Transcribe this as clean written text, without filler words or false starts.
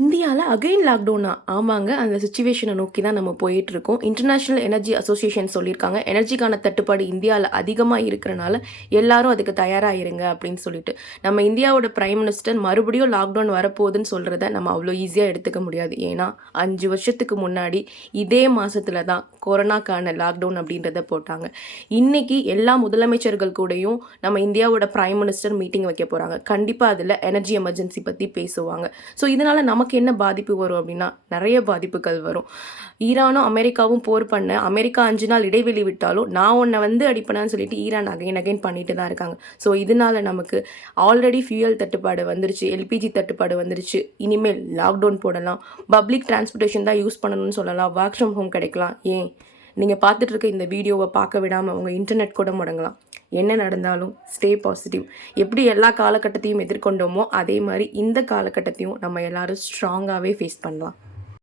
இந்தியால அகைன் லாக்டவுனா? ஆமாங்க. அந்த சிச்சுவேஷன நோக்கி தான் நம்ம போயிட்டுருக்கோம். இன்டர்நேஷனல் எனர்ஜி அசோசியேஷன் சொல்லியிருக்காங்க. எனர்ஜிக்கான தட்டுப்பாடு இந்தியால அதிகமா இருக்கிறனால, எல்லாரும் அதுக்கு தயாரா இருங்க அப்படின்னு சொல்லிட்டு. நம்ம இந்தியாவோட பிரைம் மினிஸ்டர் மறுபடியும் லாக்டவுன் வரப்போகுதுன்னு சொல்றத நம்ம அவ்வளோ ஈஸியா எடுத்துக்க முடியாது. ஏன்னா, 5 வருஷத்துக்கு முன்னாடி இதே மாசத்துல தான் கொரோனாக்கான லாக்டவுன் அப்படின்றத போட்டாங்க. இன்னைக்கு எல்லா முதலமைச்சர்கள் கூடயும் நம்ம இந்தியாவோட பிரைம் மினிஸ்டர் மீட்டிங் வைக்க போறாங்க. கண்டிப்பா அதுல எனர்ஜி எமர்ஜென்சி பத்தி பேசுவாங்க. ஸோ இதனால நமக்கு என்ன பாதிப்பு வரும் அப்படின்னா நிறைய பாதிப்புகள் வரும். ஈரானும் அமெரிக்காவும் போர் பண்ண அமெரிக்கா 5 நாள் இடைவெளி விட்டாலும் நான் உன்னை வந்து அடிப்பேன்னு சொல்லிட்டு ஈரான் அகைன் பண்ணிட்டு தான் இருக்காங்க. ஸோ இதனால நமக்கு ஆல்ரெடி ஃபியூயல் தட்டுப்பாடு வந்துருச்சு, எல்பிஜி தட்டுப்பாடு வந்துருச்சு. இனிமேல் லாக்டவுன் போடலாம், பப்ளிக் டிரான்ஸ்போர்ட்டேஷன் தான் யூஸ் பண்ணணும்னு சொல்லலாம், ஒர்க் ஃப்ரம் ஹோம் கிடைக்கலாம். ஏன் நீங்கள் பார்த்துட்டு இருக்க இந்த வீடியோவை பார்க்க விடாமல் உங்கள் இன்டர்நெட் கூட முடங்கலாம். என்ன நடந்தாலும் ஸ்டே பாசிட்டிவ். எப்படி எல்லா காலகட்டத்தையும் எதிர்கொண்டோமோ அதே மாதிரி இந்த காலகட்டத்தையும் நம்ம எல்லாரும் ஸ்ட்ராங்காகவே ஃபேஸ் பண்ணலாம்.